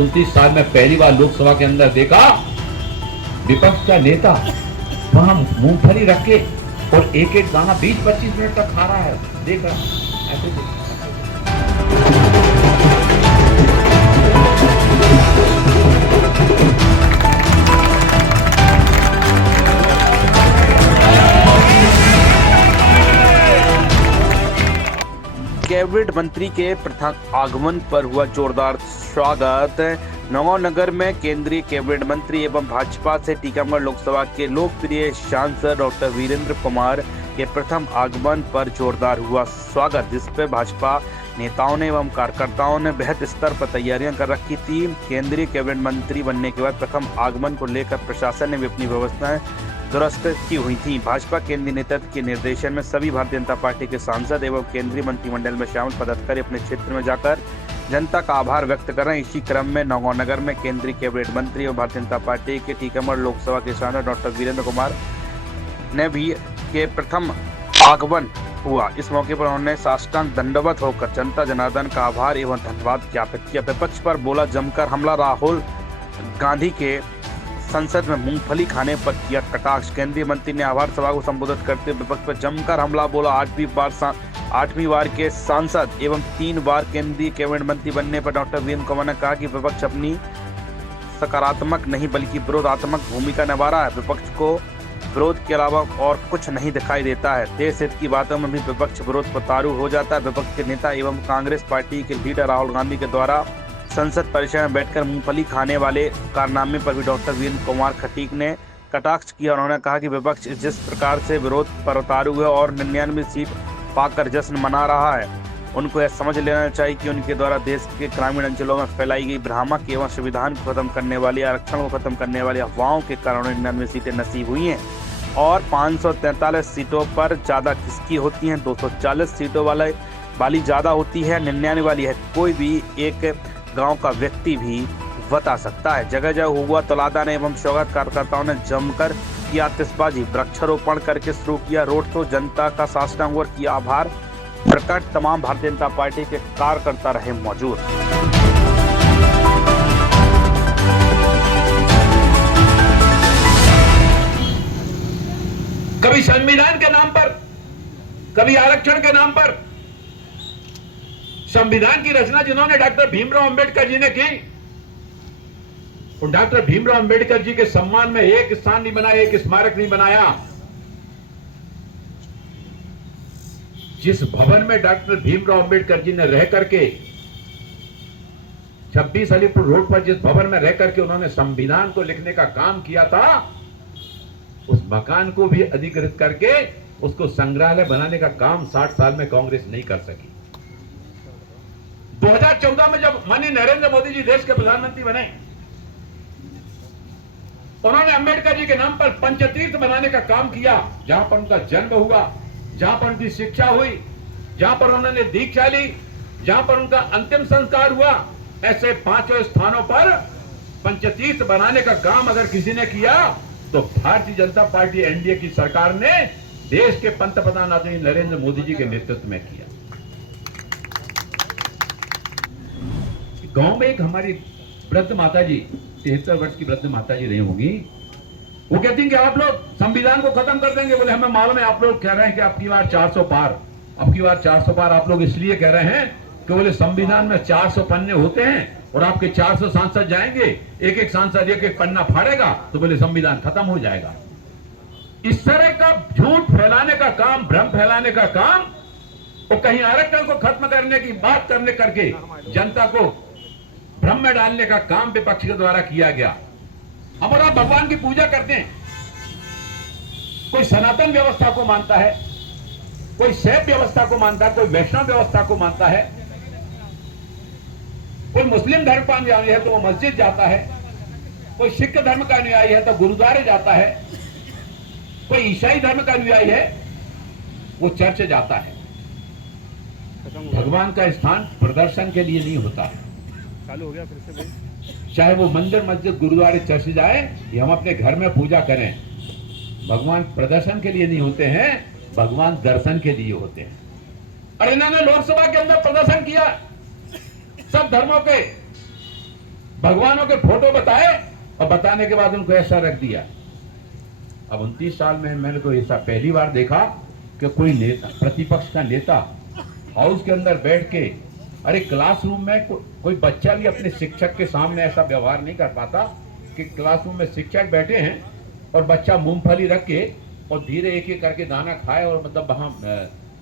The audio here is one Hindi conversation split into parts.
29 साल में पहली बार लोकसभा के अंदर देखा विपक्ष का नेता वहां मूंगफली रख के और एक एक दाना 20-25 मिनट तक खा रहा है। देख रहा ऐसे कैबिनेट मंत्री के प्रथम आगमन पर हुआ जोरदार स्वागत। नगर में केंद्रीय कैबिनेट मंत्री एवं भाजपा से टीकमगढ़ लोकसभा के लोकप्रिय सांसद डॉक्टर वीरेंद्र कुमार के प्रथम आगमन पर जोरदार हुआ स्वागत, जिस पर भाजपा नेताओं ने एवं कार्यकर्ताओं ने बेहद स्तर पर तैयारियां कर रखी थी। केंद्रीय कैबिनेट मंत्री बनने के बाद प्रथम आगमन को लेकर प्रशासन ने भी अपनी व्यवस्थाएं दुरुस्त की हुई थी। भाजपा केंद्रीय नेतृत्व के निर्देशन में सभी भारतीय जनता पार्टी के सांसद एवं केंद्रीय मंत्रिमंडल में शामिल पदाधिकारी अपने क्षेत्र में जाकर जनता का आभार व्यक्त कर रहे हैं। इसी क्रम में नगर में केंद्रीय कैबिनेट मंत्री और भारतीय जनता पार्टी के टीकमगढ़ लोकसभा के सांसद डॉक्टर वीरेंद्र कुमार ने भी के प्रथम आगमन हुआ। इस मौके पर उन्होंने साष्टांग दंडवत होकर जनता जनार्दन का आभार एवं धन्यवाद ज्ञापित किया। विपक्ष पर बोला जमकर हमला, राहुल गांधी के संसद में मूंगफली खाने पर किया कटाक्ष। केंद्रीय मंत्री ने आभार सभा को संबोधित करते हुए विपक्ष पर जमकर हमला बोला। 8वीं बार के सांसद एवं 3 बार केंद्रीय कैबिनेट मंत्री बनने पर डॉक्टर वीरेंद्र कुमार ने कहा कि विपक्ष अपनी सकारात्मक नहीं बल्कि विरोधात्मक भूमिका निभा रहा है। विपक्ष को विरोध के अलावा और कुछ नहीं दिखाई देता है। देश हित की बातों में भी विपक्ष विरोध पर तारू हो जाता है। विपक्ष के नेता एवं कांग्रेस पार्टी के लीडर राहुल गांधी के द्वारा संसद परिसर में बैठकर मूंगफली खाने वाले कारनामे पर भी डॉक्टर वीरेंद्र कुमार खटीक ने कटाक्ष किया। उन्होंने कहा कि विपक्ष जिस प्रकार से विरोध पर उतारू है और 99 सीट पाकर जश्न मना रहा है, उनको यह समझ लेना चाहिए कि उनके द्वारा देश के ग्रामीण अंचलों में फैलाई गई भ्रामक एवं संविधान को खत्म करने वाली, आरक्षण को खत्म करने वाली अफवाहों के कारण 99 सीटें नसीब हुई हैं और 543 सीटों पर ज़्यादा किसकी होती हैं, 240 सीटों वाली ज़्यादा होती है, 99 वाली है। कोई भी एक गांव का व्यक्ति भी बता सकता है। जगह जगह हुआ तलादान एवं स्वागत, कार्यकर्ताओं ने जमकर किया आतिशबाजी, वृक्षारोपण करके शुरू किया रोड शो, जनता का साष्टांग और किया आभार प्रकट। तमाम भारतीय जनता पार्टी के कार्यकर्ता रहे मौजूद। कभी संविधान के नाम पर, कभी आरक्षण के नाम पर, संविधान की रचना जिन्होंने डॉक्टर भीमराव अंबेडकर जी ने की, और डॉक्टर भीमराव अंबेडकर जी के सम्मान में एक स्थान नहीं बनाया, एक स्मारक नहीं बनाया। जिस भवन में डॉक्टर भीमराव अंबेडकर जी ने रह करके 26 अलीपुर रोड पर जिस भवन में रह करके उन्होंने संविधान को लिखने का काम किया था, उस मकान को भी अधिकृत करके उसको संग्रहालय बनाने का काम 60 साल में कांग्रेस नहीं कर सकी। 2014 में जब माननीय नरेंद्र मोदी जी देश के प्रधानमंत्री बने, उन्होंने अंबेडकर जी के नाम पर पंचतीर्थ बनाने का काम किया, जहां पर उनका जन्म हुआ, जहां पर उनकी शिक्षा हुई, जहां पर उन्होंने दीक्षा ली, जहां पर उनका अंतिम संस्कार हुआ। ऐसे 5 स्थानों पर पंचतीर्थ बनाने का काम अगर किसी ने किया तो भारतीय जनता पार्टी एनडीए की सरकार ने देश के पंतप्रधान आदरणीय नरेंद्र मोदी जी के नेतृत्व में किया। गांव में एक हमारी वृद्ध माता जी, 73 वर्ष की वृद्ध माता जी रही होंगी, वो कहती हैं कि आप लोग संविधान को खत्म कर देंगे। बोले हमें मालूम है आप लोग कह रहे हैं कि आपकी बार 400 पार, आपकी बार 400 पार आप लोग इसलिए कह रहे हैं कि बोले संविधान में 400 पन्ने होते हैं और आपके 400 सांसद जाएंगे, एक एक सांसद एक एक पन्ना फाड़ेगा तो बोले संविधान खत्म हो जाएगा। इस तरह का झूठ फैलाने का काम, भ्रम फैलाने का काम, और कहीं आरक्षण को खत्म करने की बात करने करके जनता को भ्रम में डालने का काम विपक्ष के द्वारा किया गया। हम और आप भगवान की पूजा करते हैं, कोई सनातन व्यवस्था को मानता है, कोई शैव व्यवस्था को मानता है, कोई वैष्णव व्यवस्था को मानता है, कोई मुस्लिम धर्म का अनुयायी है तो वो मस्जिद जाता है, कोई सिख धर्म का अनुयायी है तो गुरुद्वारे जाता है, कोई ईसाई धर्म का अनुयायी है वो चर्च जाता है। भगवान का स्थान प्रदर्शन के लिए नहीं होता है। चालू हो गया फिर से भाई। चाहे वो मंदिर, मस्जिद, गुरुद्वारे, चर्च जाए या हम अपने घर में पूजा करें, भगवान प्रदर्शन के लिए नहीं होते हैं, भगवान दर्शन के लिए होते हैं। और इन्होंने लोकसभा के अंदर प्रदर्शन किया सब धर्मों के, भगवानों के फोटो बताए और बताने के बाद उनको ऐसा रख दिया। अब 29 साल में मैंने तो ऐसा पहली बार देखा कि कोई नेता, प्रतिपक्ष का नेता हाउस के अंदर बैठ के, अरे क्लासरूम में कोई बच्चा भी अपने शिक्षक के सामने ऐसा व्यवहार नहीं कर पाता कि क्लासरूम में शिक्षक बैठे हैं और बच्चा मूंगफली रख के और धीरे एक एक करके दाना खाए और मतलब वहां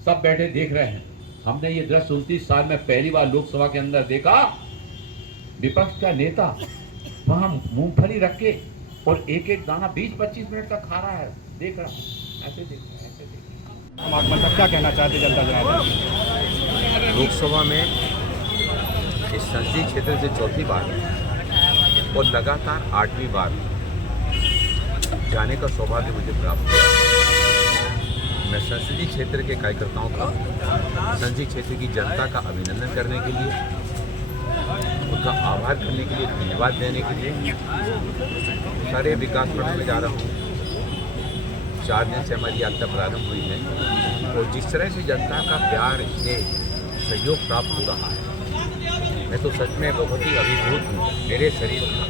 सब बैठे देख रहे हैं। हमने ये दृश्य 29 साल में पहली बार लोकसभा के अंदर देखा। विपक्ष का नेता वहां मूंगफली रख के और एक एक दाना 20-25 मिनट तक खा रहा है, देख रहा, ऐसे देख रहा, ऐसे देख रहा। आगमन तक क्या कहना चाहते जनता जनार्दन? लोकसभा में इस संसदीय क्षेत्र से चौथी बार और लगातार 8वीं बार जाने का सौभाग्य मुझे प्राप्त हुआ। मैं संसदीय क्षेत्र के कार्यकर्ताओं का, संसदीय क्षेत्र की जनता का अभिनंदन करने के लिए, उनका आभार करने के लिए, धन्यवाद देने के लिए सारे विकास खंड में जा रहा हूँ। 4 दिन से हमारी यात्रा प्रारंभ हुई है और जिस तरह से जनता का प्यार, स्नेह, सहयोग प्राप्त हो रहा है, मैं तो सच में बहुत ही अभिभूत हूँ। मेरे शरीर का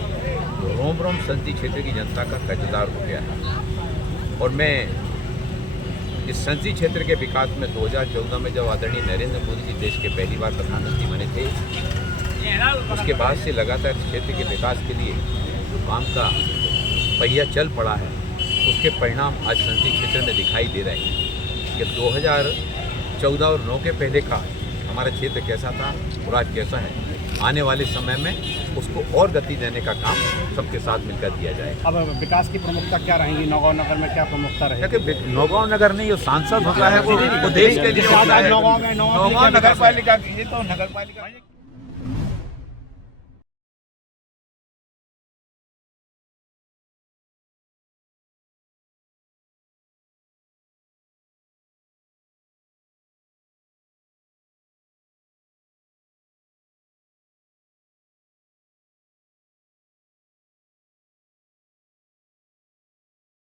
रोम रोम संसदीय क्षेत्र की जनता का कर्जदार हो गया है। और मैं इस संसदीय क्षेत्र के विकास में 2014 में जब आदरणीय नरेंद्र मोदी जी देश के पहली बार प्रधानमंत्री बने थे, उसके बाद से लगातार क्षेत्र के विकास के लिए जो काम का पहिया चल पड़ा है, उसके परिणाम आज संसदीय क्षेत्र में दिखाई दे रहे हैं कि 2014 और 9 के पहले का हमारा क्षेत्र कैसा था और आज कैसा है। आने वाले समय में उसको और गति देने का काम सबके साथ मिलकर दिया जाए। अब विकास की प्रमुखता क्या रहेगी? नौगांव नगर में क्या प्रमुखता रहेगी? क्योंकि नौगांव नगर नहीं, जो सांसद होता है वो देश के लिए होता है। नौगांव में नौगांव नगर पालिका, ये तो नगर पालिका